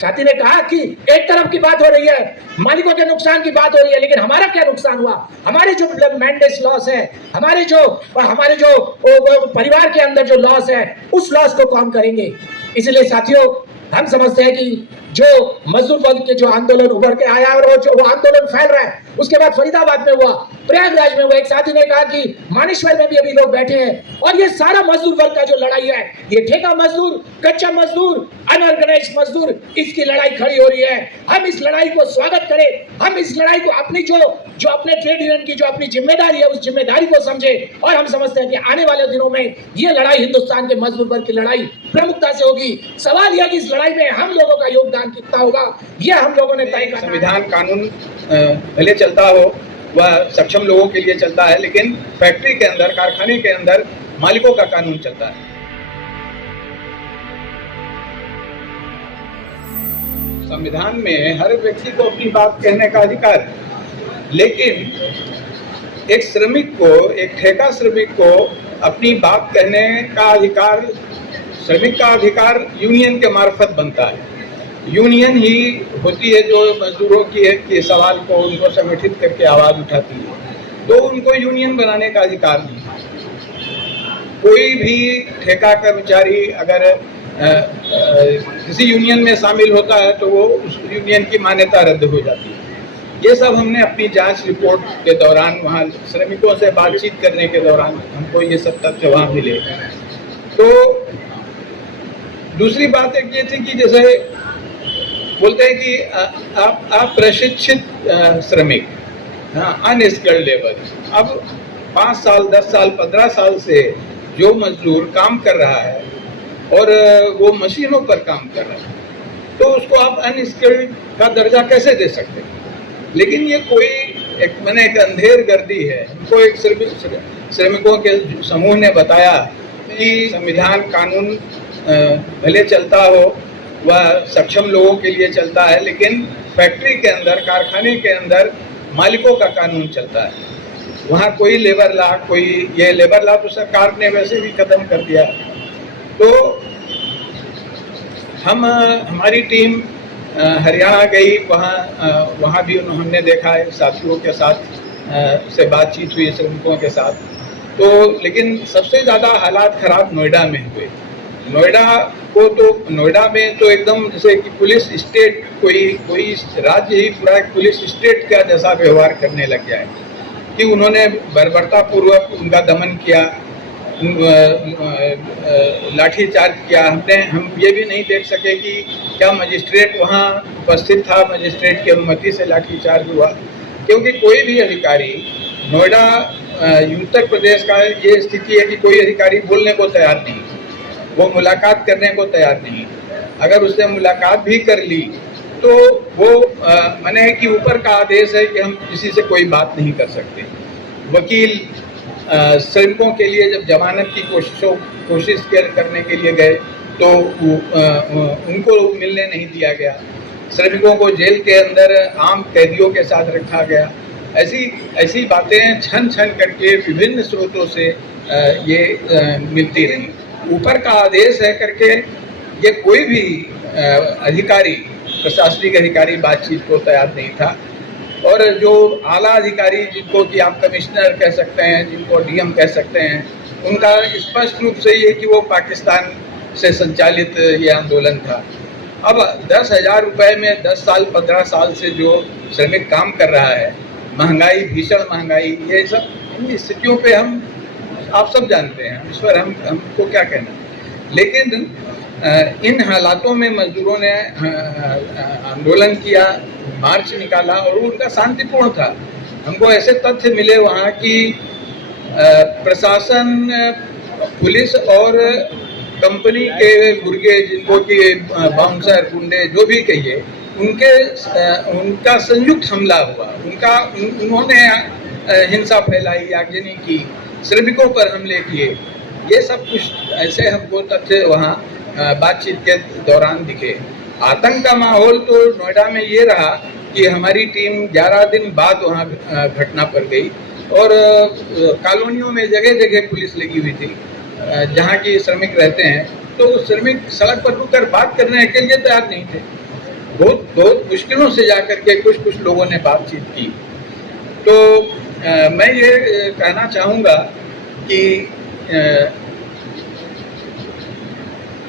साथी ने कहा कि एक तरफ की बात हो रही है, मालिकों के नुकसान की बात हो रही है, लेकिन हमारा क्या नुकसान हुआ? हमारे जो मैंडेस लॉस है, हमारे जो परिवार के अंदर जो लॉस है, उस लॉस को कम करेंगे। इसलिए साथियों, हम समझते हैं कि जो मजदूर वर्ग के जो आंदोलन उभर के आया और जो वो आंदोलन फैल रहा है, उसके बाद फरीदाबाद में हुआ, प्रयागराज में हुआ। एक साथी ने कहा कि मानेश्वर में भी अभी लोग बैठे हैं, और ये सारा मजदूर वर्ग का जो लड़ाई है, ये ठेका मजदूर, कच्चा मजदूर, अनऑर्गेनाइज्ड मजदूर, इसकी लड़ाई खड़ी हो रही है। हम इस लड़ाई को स्वागत करें, हम इस लड़ाई को अपनी जो अपने ट्रेड यूनियन की जो अपनी जिम्मेदारी है, उस जिम्मेदारी को समझे, और हम समझते हैं कि आने वाले दिनों में ये लड़ाई हिंदुस्तान के मजदूर वर्ग की लड़ाई प्रमुखता से होगी। सवाल यह कि इस लड़ाई में हम लोगों का योगदान कितना होगा, यह हम लोगों ने तय करना है। संविधान कानून भले चलता हो, वह सक्षम लोगों के लिए चलता है, लेकिन फैक्ट्री के अंदर, कारखाने के अंदर मालिकों का कानून चलता है। संविधान में हर व्यक्ति को अपनी बात कहने का अधिकार है, लेकिन एक श्रमिक को, एक ठेका श्रमिक को अपनी बात कहने का अधिकार, श्रमिक का अधिकार यूनियन के मार्फत बनता है। यूनियन ही होती है जो मजदूरों के सवाल को, उनको संगठित करके आवाज उठाती है, तो उनको यूनियन बनाने का अधिकार नहीं। कोई भी ठेका कर्मचारी अगर किसी यूनियन में शामिल होता है तो वो उस यूनियन की मान्यता रद्द हो जाती है। ये सब हमने अपनी जांच रिपोर्ट के दौरान, वहाँ श्रमिकों से बातचीत करने के दौरान हमको ये सब तथ्य वहाँ मिले। तो दूसरी बात एक ये थी कि जैसे बोलते हैं कि आप प्रशिक्षित श्रमिक, हाँ, अनस्किल्ड लेबर। अब 5 साल, 10 साल, 15 साल से जो मजदूर काम कर रहा है और वो मशीनों पर काम कर रहा है, तो उसको आप अनस्किल्ड का दर्जा कैसे दे सकते हैं? लेकिन ये कोई एक अंधेर गर्दी है। हमको एक श्रमिकों के समूह ने बताया कि संविधान कानून भले चलता हो, वह सक्षम लोगों के लिए चलता है, लेकिन फैक्ट्री के अंदर, कारखाने के अंदर मालिकों का कानून चलता है। वहाँ कोई लेबर लॉ, ये लेबर लॉ तो सरकार ने वैसे भी खत्म कर दिया। तो हमारी टीम हरियाणा गई, वहाँ भी हमने देखा है, साथियों के साथ से बातचीत हुई, श्रमिकों के साथ। तो लेकिन सबसे ज़्यादा हालात खराब नोएडा में हुए। नोएडा में तो एकदम जैसे कि पुलिस स्टेट, कोई राज्य ही पूरा एक पुलिस स्टेट का जैसा व्यवहार करने लग गया है कि उन्होंने बर्बरतापूर्वक उनका दमन किया, लाठीचार्ज किया। हम ये भी नहीं देख सके कि क्या मजिस्ट्रेट वहाँ उपस्थित था, मजिस्ट्रेट की अनुमति से लाठीचार्ज हुआ, क्योंकि कोई भी अधिकारी, नोएडा उत्तर प्रदेश का ये स्थिति है कि कोई अधिकारी बोलने को तैयार नहीं, वो मुलाकात करने को तैयार नहीं। अगर उससे मुलाकात भी कर ली तो वो माने है कि ऊपर का आदेश है कि हम किसी से कोई बात नहीं कर सकते। वकील श्रमिकों के लिए जब जमानत की कोशिश करने के लिए गए तो उनको मिलने नहीं दिया गया। श्रमिकों को जेल के अंदर आम कैदियों के साथ रखा गया। ऐसी बातें छन करके विभिन्न स्रोतों से ये मिलती रही। ऊपर का आदेश है करके ये कोई भी अधिकारी, प्रशासनिक अधिकारी बातचीत को तैयार नहीं था। और जो आला अधिकारी, जिनको कि आप कमिश्नर कह सकते हैं, जिनको डीएम कह सकते हैं, उनका स्पष्ट रूप से ये कि वो पाकिस्तान से संचालित ये आंदोलन था। अब 10,000 रुपये में 10 साल 15 साल से जो श्रमिक काम कर रहा है, महंगाई, भीषण महंगाई, ये सब इन स्थितियों पे आप सब जानते हैं, इस पर हमको क्या कहना। लेकिन इन हालातों में मजदूरों ने आंदोलन किया, मार्च निकाला और उनका शांतिपूर्ण था। हमको ऐसे तथ्य मिले वहाँ की प्रशासन, पुलिस और कंपनी के गुर्गे, जिनको कि बाउंसर, गुंडे जो भी कहिए, उनका संयुक्त हमला हुआ। उन्होंने हिंसा फैलाई, आगजनी की, श्रमिकों पर हमले किए। ये सब कुछ ऐसे हमको तथ्य वहाँ बातचीत के दौरान दिखे। आतंक का माहौल तो नोएडा में ये रहा कि हमारी टीम 11 दिन बाद वहाँ घटना पर गई और कॉलोनियों में जगह जगह पुलिस लगी हुई थी जहाँ की श्रमिक रहते हैं। तो श्रमिक सड़क पर रुककर बात करने के लिए तैयार नहीं थे। बहुत बहुत मुश्किलों से जाकर के कुछ लोगों ने बातचीत की। तो मैं ये कहना चाहूँगा कि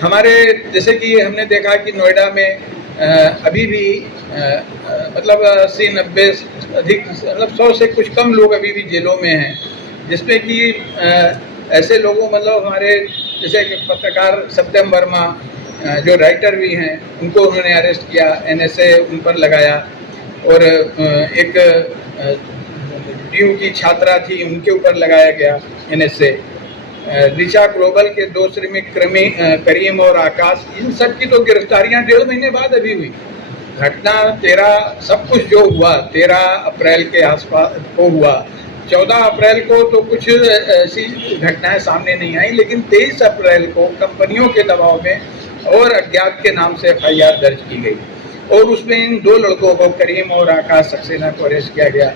हमारे जैसे कि हमने देखा कि नोएडा में अभी भी मतलब 80-90 अधिक मतलब 100 से कुछ कम लोग अभी भी जेलों में हैं, जिसमें कि ऐसे लोगों मतलब हमारे जैसे कि पत्रकार सत्यम वर्मा जो राइटर भी हैं, उनको उन्होंने अरेस्ट किया, NSA उन पर लगाया, और एक DU की छात्रा थी उनके ऊपर लगाया गया NSA। दिशा ग्लोबल के 2 श्रमिक करीम और आकाश, इन सब की तो गिरफ्तारियां 1.5 महीने बाद अभी हुई। घटना 13 सब कुछ जो हुआ 13 अप्रैल के आसपास को हुआ। 14 अप्रैल को तो कुछ ऐसी घटनाएं सामने नहीं आई, लेकिन 23 अप्रैल को कंपनियों के दबाव में और अज्ञात के नाम से FIR दर्ज की गई, और उसमें इन 2 लड़कों को करीम और आकाश सक्सेना को अरेस्ट किया गया।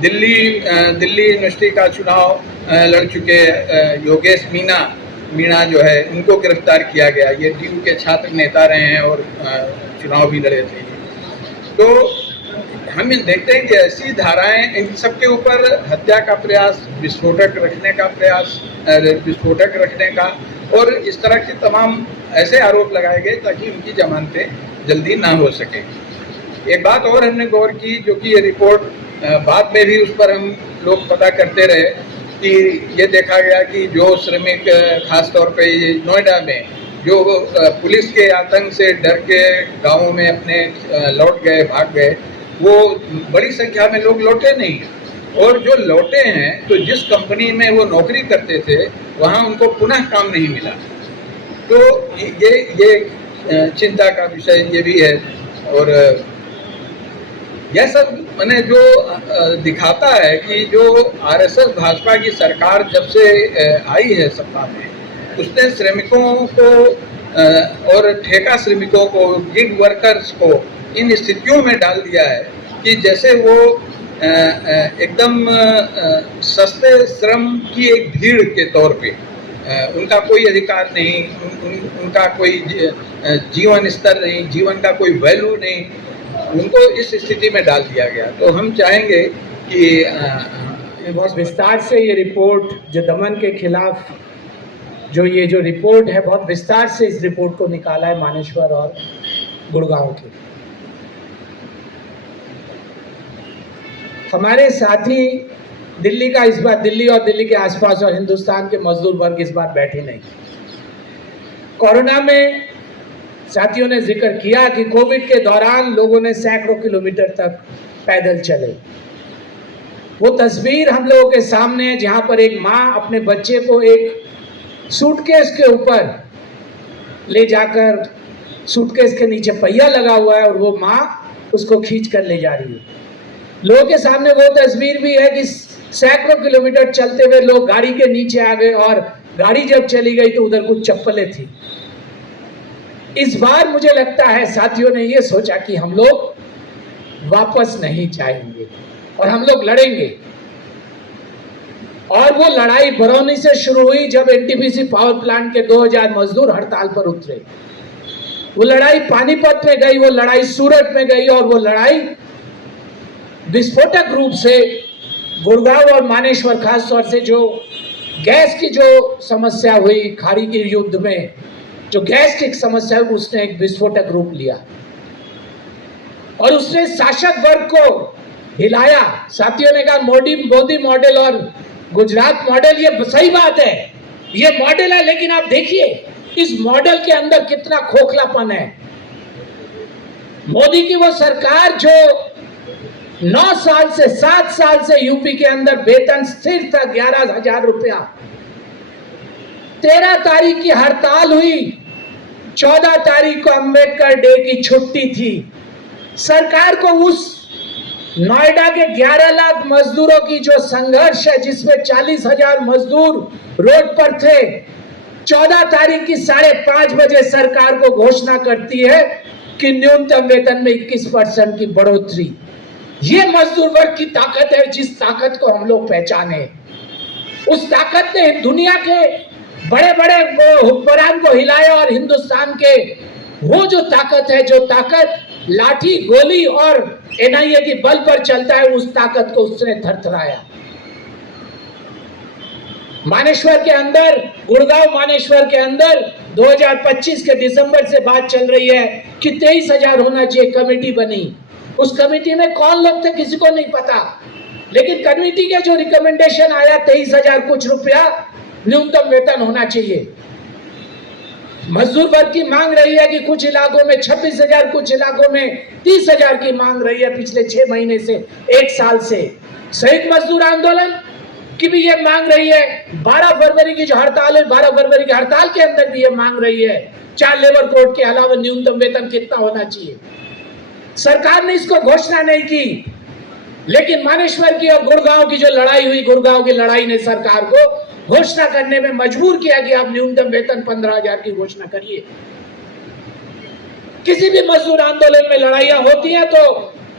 दिल्ली यूनिवर्सिटी का चुनाव लड़ चुके योगेश मीणा जो है, उनको गिरफ्तार किया गया। ये DU के छात्र नेता रहे हैं और चुनाव भी लड़े थे। तो हम देखते हैं कि ऐसी धाराएं, इन सब के ऊपर हत्या का प्रयास, विस्फोटक रखने का और इस तरह के तमाम ऐसे आरोप लगाए गए ताकि उनकी जमानतें जल्दी ना हो सके। एक बात और हमने गौर की, जो कि ये रिपोर्ट बाद में भी उस पर हम लोग पता करते रहे, कि ये देखा गया कि जो श्रमिक खास तौर पे नोएडा में जो पुलिस के आतंक से डर के गाँवों में अपने लौट गए, भाग गए, वो बड़ी संख्या में लोग लौटे नहीं, और जो लौटे हैं तो जिस कंपनी में वो नौकरी करते थे वहाँ उनको पुनः काम नहीं मिला। तो ये चिंता का विषय ये भी है। और यह सब मैंने जो दिखाता है कि जो RSS भाजपा की सरकार जब से आई है सत्ता में, उसने श्रमिकों को और ठेका श्रमिकों को, गिग वर्कर्स को इन स्थितियों में डाल दिया है कि जैसे वो एकदम सस्ते श्रम की एक भीड़ के तौर पे, उनका कोई अधिकार नहीं, उनका कोई जीवन स्तर नहीं, जीवन का कोई वैल्यू नहीं, उनको इस स्थिति में डाल दिया गया। तो हम चाहेंगे कि बहुत विस्तार से ये रिपोर्ट जो दमन के खिलाफ जो रिपोर्ट है, बहुत विस्तार से इस रिपोर्ट को निकाला है मानेश्वर और गुड़गांव की। हमारे साथी दिल्ली का इस बार, दिल्ली और दिल्ली के आसपास और हिंदुस्तान के मजदूर वर्ग इस बार बैठे नहीं। कोरोना में साथियों ने जिक्र किया कि कोविड के दौरान लोगों ने सैकड़ों किलोमीटर तक पैदल चले। वो तस्वीर हम लोगों के सामने है जहां पर एक माँ अपने बच्चे को एक सूटकेस के ऊपर ले जाकर, सूटकेस के नीचे पहिया लगा हुआ है और वो माँ उसको खींच कर ले जा रही है। लोगों के सामने वो तस्वीर भी है कि सैकड़ों किलोमीटर चलते हुए लोग गाड़ी के नीचे आ गए और गाड़ी जब चली गई तो उधर कुछ चप्पलें थी। इस बार मुझे लगता है साथियों ने ये सोचा कि हम लोग वापस नहीं जाएंगे और हम लोग लड़ेंगे। और वो लड़ाई बरौनी से शुरू हुई जब NTPC पावर प्लांट के 2000 मजदूर हड़ताल पर उतरे। वो लड़ाई पानीपत में गई, वो लड़ाई सूरत में गई, और वो लड़ाई विस्फोटक रूप से गुड़गांव और मानेश्वर, खास तौर से जो गैस की जो समस्या हुई खाड़ी के युद्ध में, जो गैस की समस्या हुई, उसने एक विस्फोटक रूप लिया और उसने शासक वर्ग को हिलाया। साथियों ने कहा मोदी मॉडल और गुजरात मॉडल, ये सही बात है, ये मॉडल है, लेकिन आप देखिए इस मॉडल के अंदर कितना खोखलापन है। मोदी की वो सरकार जो 9 साल से 7 साल से यूपी के अंदर वेतन स्थिर था 11,000 रुपया। 13 तारीख की हड़ताल हुई, 14 तारीख को अंबेडकर डे की छुट्टी थी। सरकार को उस नोएडा के 11 लाख मजदूरों की जो संघर्ष है, जिसमें 40,000 मजदूर रोड पर थे, 14 तारीख की 5:30 बजे सरकार को घोषणा करती है कि न्यूनतम वेतन में 21% की बढ़ोतरी। ये मजदूर वर्ग की ताकत है, जिस ताकत को हम लोग पहचाने। उस ताकत ने दुनिया के बड़े बड़े हुक्मरान को हिलाया और हिंदुस्तान के वो जो ताकत है, जो ताकत लाठी गोली और एनआईए की बल पर चलता है, उस ताकत को उसने थरथराया। मानेश्वर के अंदर, गुड़गांव मानेश्वर के अंदर 2025 के दिसंबर से बात चल रही है कि 23,000 होना चाहिए। कमेटी बनी, उस कमेटी में कौन लोग थे किसी को नहीं पता, लेकिन कमेटी के जो रिकमेंडेशन आया 23,000 कुछ रुपया न्यूनतम वेतन होना चाहिए। मजदूर वर्ग की मांग रही है कि कुछ इलाकों में 26,000, कुछ इलाकों में 30,000 की मांग रही है पिछले 6 महीने से, 1 साल से। संयुक्त मजदूर आंदोलन की भी ये मांग रही है। 12 फरवरी की जो हड़ताल है, 12 फरवरी की हड़ताल के अंदर भी ये मांग रही है 4 लेबर कोड के अलावा न्यूनतम वेतन कितना होना चाहिए। सरकार ने इसको घोषणा नहीं की, लेकिन मानेश्वर की और गुड़गांव की जो लड़ाई हुई, गुड़गांव की लड़ाई ने सरकार को घोषणा करने में मजबूर किया कि आप न्यूनतम वेतन 15,000 की घोषणा करिए। किसी भी मजदूर आंदोलन में लड़ाइयां होती हैं तो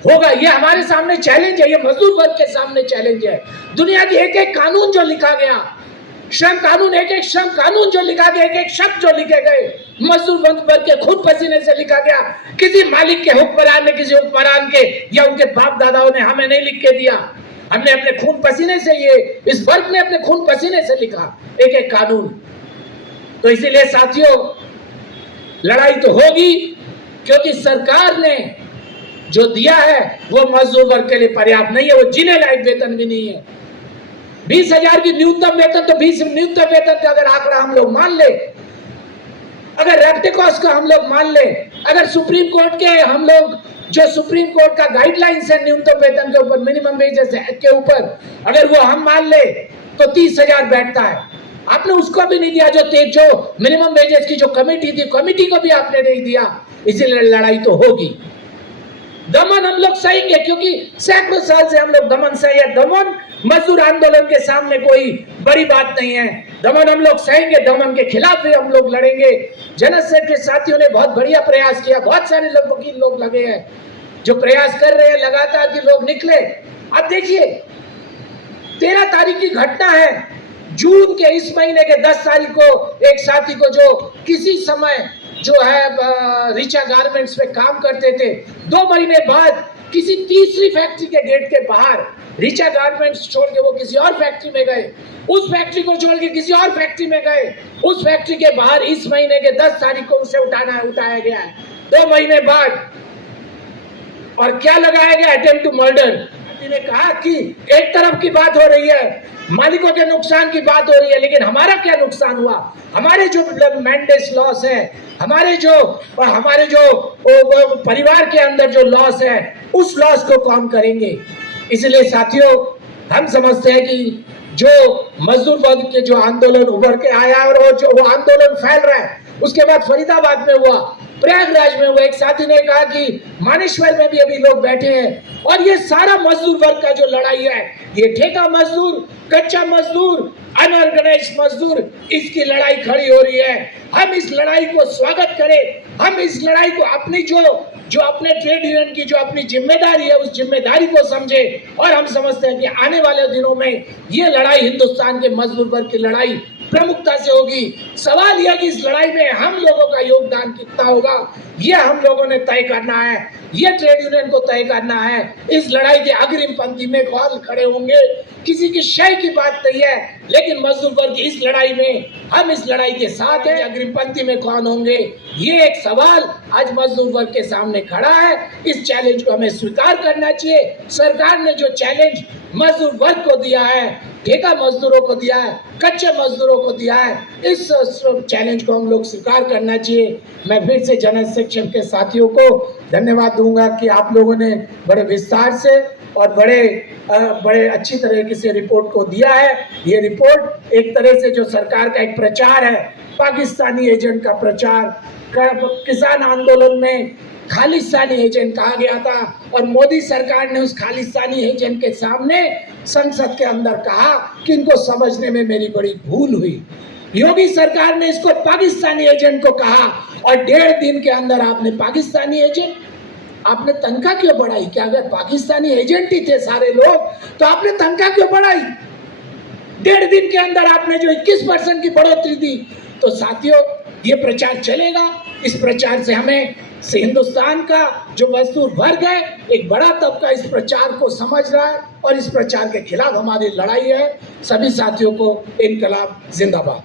होगा, ये हमारे सामने चैलेंज है, ये मजदूर वर्ग के सामने चैलेंज है। दुनिया की एक एक कानून जो लिखा गया, श्रम कानून, एक एक श्रम कानून जो लिखा गया, एक एक शब्द जो लिखे गए, मजदूर वर्ग के खून पसीने से लिखा गया। किसी मालिक के हुक्मरान ने, किसी हुक्मरान के या उनके बाप दादाओं ने हमें नहीं लिख के दिया, हमने अपने खून पसीने से, ये इस वर्ग ने अपने खून पसीने से लिखा एक एक कानून। तो इसीलिए साथियों, लड़ाई तो होगी, क्योंकि सरकार ने जो दिया है वो मजदूर वर्ग के लिए पर्याप्त नहीं है, वो जीने लायक वेतन भी नहीं है। 20,000 की न्यूनतम वेतन, तो 20 न्यूनतम वेतन का अगर आंकड़ा हम लोग मान ले, अगर रेप्टिकॉस का हम लोग मान ले, अगर सुप्रीम कोर्ट के हम लोग जो सुप्रीम कोर्ट का गाइडलाइंस है न्यूनतम वेतन के ऊपर, मिनिमम वेजेस के ऊपर, अगर वो हम मान ले तो 30,000 बैठता है। आपने उसको भी नहीं दिया, जो मिनिमम वेजेस की जो कमेटी थी, कमेटी को भी आपने नहीं दिया। इसीलिए लड़ाई तो होगी। दमन हम लोग सहेंगे, क्योंकि सैकड़ों साल से हम लोग दमन सहे। दमन मजदूर आंदोलन के सामने कोई बड़ी बात नहीं है। दमन हम लोग सहेंगे, दमन के खिलाफ भी हम लोग लड़ेंगे। जनसेना के साथियों ने बहुत बढ़िया प्रयास किया, बहुत सारे लोग, वकील लोग लगे हैं जो प्रयास कर रहे हैं लगातार कि लोग निकले। अब देखिए 13 तारीख की घटना है, जून के इस महीने के 10 तारीख को एक साथी को, जो किसी समय जो है रिचा गारमेंट्स में काम करते थे, 2 महीने बाद किसी तीसरी फैक्ट्री के गेट के बाहर, रिचा गारमेंट्स छोड़ के वो किसी और फैक्ट्री में गए, उस फैक्ट्री को छोड़ के किसी और फैक्ट्री में गए, उस फैक्ट्री के बाहर इस महीने के 10 तारीख को उसे उठाया गया है 2 महीने बाद। और क्या लगाया गया? Attempt to murder. ने कहा कि एक तरफ की बात हो रही है, मालिकों के नुकसान की बात हो रही है, लेकिन हमारा क्या नुकसान हुआ? हमारे जो मैंडेस लॉस है, हमारे जो परिवार के अंदर जो लॉस है, उस लॉस को कम करेंगे। इसलिए साथियों, हम समझते हैं कि जो मजदूर वर्ग के जो आंदोलन उभर के आया और वो आंदोलन फैल रहा है, उसके बाद फरीदाबाद में हुआ, प्रयागराज में हुआ। एक साथी ने कहा कि मानेश्वर में भी अभी लोग बैठे हैं, और ये सारा मजदूर वर्ग का जो लड़ाई है, ये ठेका मजदूर, कच्चा मजदूर, अनऑर्गेनाइज्ड मजदूर, इसकी लड़ाई खड़ी हो रही है। हम इस लड़ाई को स्वागत करें, हम इस लड़ाई को अपनी जो अपने ट्रेड यूनियन की जो अपनी जिम्मेदारी है, उस जिम्मेदारी को समझे। और हम समझते हैं कि आने वाले दिनों में ये लड़ाई, हिंदुस्तान के मजदूर वर्ग की लड़ाई प्रमुखता से होगी। सवाल यह कि इस लड़ाई में हम लोगों का योगदान कितना होगा, यह हम लोगों ने तय करना है, यह ट्रेड यूनियन को तय करना है। इस लड़ाई के अग्रिम पंक्ति में कौन खड़े होंगे, किसी की शय की बात नहीं है, लेकिन मजदूर वर्ग इस लड़ाई में, हम इस लड़ाई के साथ हैं। अग्रिम पंक्ति में कौन होंगे, ये एक सवाल आज मजदूर वर्ग के सामने खड़ा है। इस चैलेंज को हमें स्वीकार करना चाहिए। सरकार ने जो चैलेंज मजदूर वर्ग को दिया है, ठेका मजदूरों को दिया है, कच्चे मजदूरों को दिया है, इस चैलेंज को हम लोग स्वीकार करना चाहिए। मैं फिर से जनहित सेक्शन के साथियों को धन्यवाद दूंगा कि आप लोगों ने बड़े विस्तार से और बड़े अच्छी तरीके से रिपोर्ट को दिया है। ये रिपोर्ट एक तरह से जो सरकार का एक प्रचार है, पाकिस्तानी एजेंट का प्रचार, किसान आंदोलन में खालिस्तानी एजेंट कहा गया था, और मोदी सरकार ने उस खालिस्तानी एजेंट के सामने संसद के अंदर कहा कि इनको समझने में मेरी बड़ी भूल हुई। योगी सरकार ने इसको पाकिस्तानी एजेंट को कहा, और 1.5 दिन के अंदर आपने पाकिस्तानी एजेंट, आपने तनख्वाह क्यों बढ़ाई? क्या अगर पाकिस्तानी एजेंट ही थे सारे लोग, तो आपने तनख्वाह क्यों बढ़ाई? 1.5 दिन के अंदर आपने जो 21% की बढ़ोतरी दी। तो साथियों, ये प्रचार चलेगा, इस प्रचार से हमें से हिंदुस्तान का जो मजदूर वर्ग है, एक बड़ा तबका इस प्रचार को समझ रहा है और इस प्रचार के खिलाफ हमारी लड़ाई है। सभी साथियों को इनकलाब जिंदाबाद।